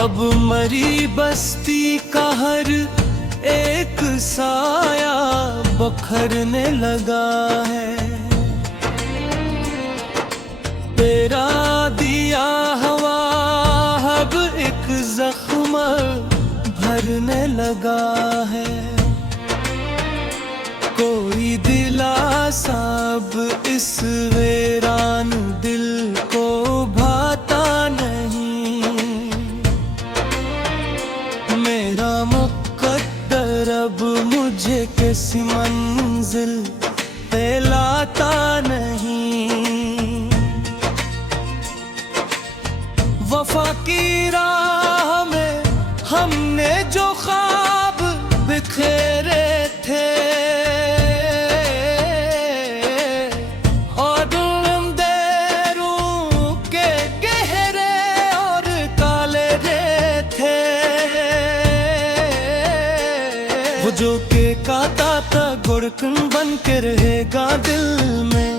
अब मरी बस्ती का हर एक साया बखरने लगा है। तेरा दिया हवा अब एक जख्म भरने लगा है। कोई दिलासा अब इस वीरान दिल को भाता नहीं। मेरा मुक़द्दर अब मुझे किसी मंजिल पे लाता नहीं। वफा की राह में हमने जो ख्वाब बिखेरे थे, और अंधेरों के गहरे और काले थे, वो जो के काता था गुड़कन बन के रहेगा दिल में।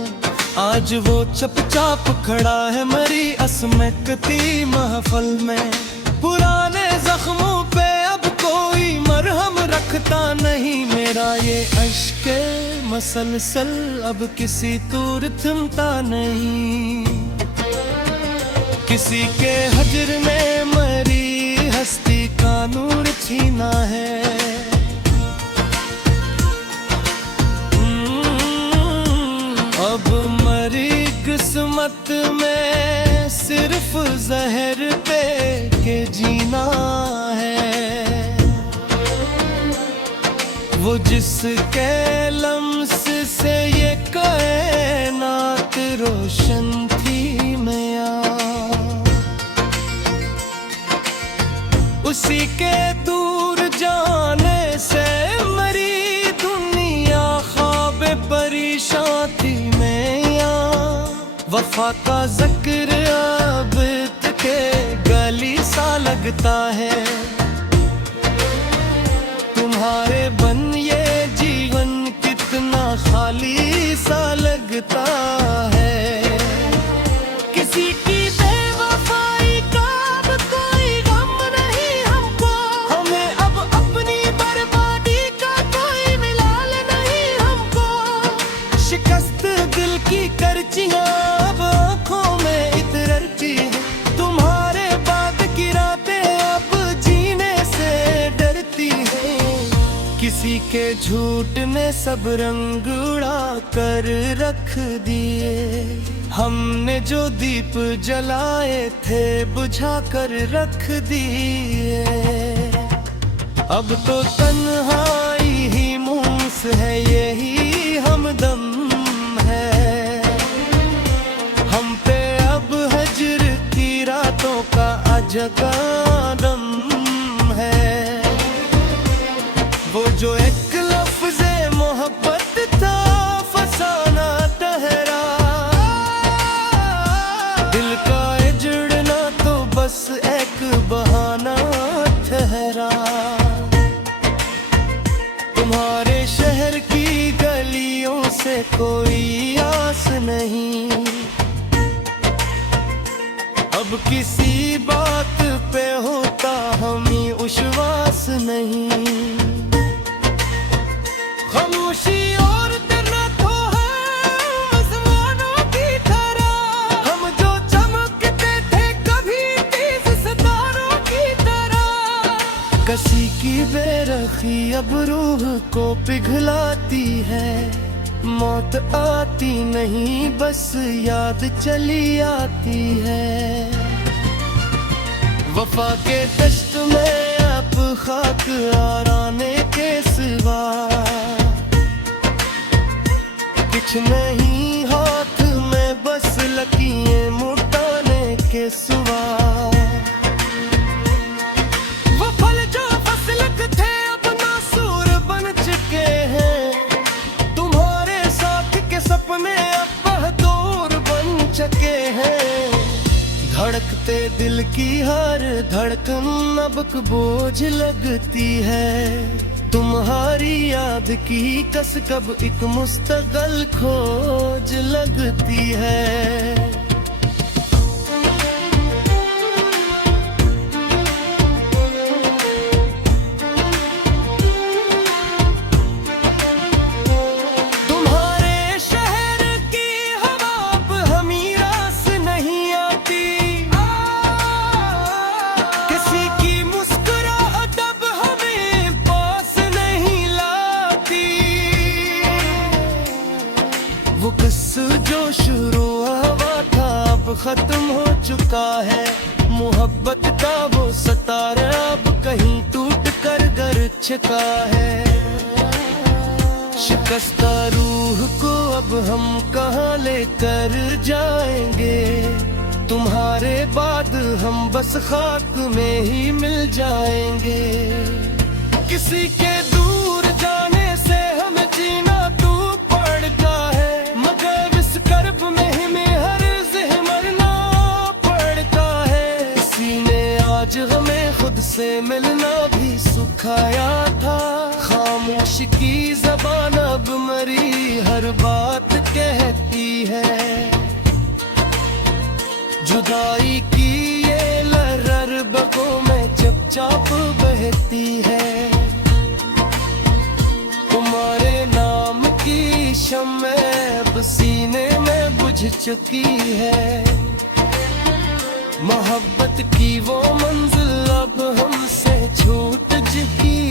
आज वो चुपचाप खड़ा है मरी असमकती महफल में। पुराने जख्मों पे अब कोई मरहम रखता नहीं। मेरा ये अश्के मसलसल अब किसी तूर थमता नहीं। किसी के हजर में मरी हस्ती का नूर छीना है। अब मरी किस्मत में सिर्फ जहर पे के जीना है। वो जिसके लम्स से ये कायनात रोशन थी मैया, उसी के दूर जाने से मरी दुनिया ख्वाब परेशान थी मैया। वफा का जिक्र अब के गली सा लगता है। तुम्हारे बन ये जीवन कितना खाली सा लगता है। किसी की बेवफाई का अब कोई गम नहीं हमको। हमें अब अपनी बर्बादी का कोई मिलाल नहीं हमको। शिकस्त दिल की करचियां अब आँखों में इतरती है। तुम्हारे बाद की रातें अब जीने से डरती है। किसी के झूठ ने सब रंग उड़ा कर रख दिए। हमने जो दीप जलाए थे बुझा कर रख दिए। अब तो तन्हाई ही मूस है, यही हमदम है। हम पे अब हजर की रातों का अजगा दम है। वो जो एक लफ्ज़े मोहब्बत था फसाना ठहरा। दिल का जुड़ना तो बस एक बहाना ठहरा। तुम्हारे शहर की गलियों से कोई आस नहीं। अब किसी बात पे होता हमें विश्वास नहीं। खामोशी और डरना तो है आसमानों की तरह। हम जो चमकते थे कभी तेज सितारों की तरह। किसी की बेरखी अब रूह को पिघलाती है। मौत आती नहीं बस याद चली आती है। वफा के दश्त में अब खाक आराने के सिवा कुछ नहीं हाथ में, बस लकीरें मुटाने के सिवा। वो फल जो फसलक थे अब नासूर बन चुके हैं। तुम्हारे साथ के सपने अब बहदूर बन चुके हैं। धड़कते दिल की हर धड़कन अब बोझ लगती है। तुम्हारी याद की कस कब एक मुस्तकिल खोज लगती है। खत्म हो चुका है। मोहब्बत का वो सितारा अब कहीं टूट कर गर छिका है। शिकस्ता रूह को अब हम कहाँ लेकर जाएंगे, तुम्हारे बाद हम बस खाक में ही मिल जाएंगे। किसी के दूर जाने से हमें जीना तू पड़ता है, मगर इस कर्ब में हमें हर ज़ह मरना पड़ता है। किसी ने आज हमें खुद से मिलना भी सिखाया था, खामोश की ज़बान अब मरी हर बात कहती है। जुदाई की ये लहर बगों में चुपचाप बहती है। तुम्हारे नाम की शम्मे अब सीने में बुझ चुकी है। मोहब्बत की वो मंजिल अब हमसे छूट चुकी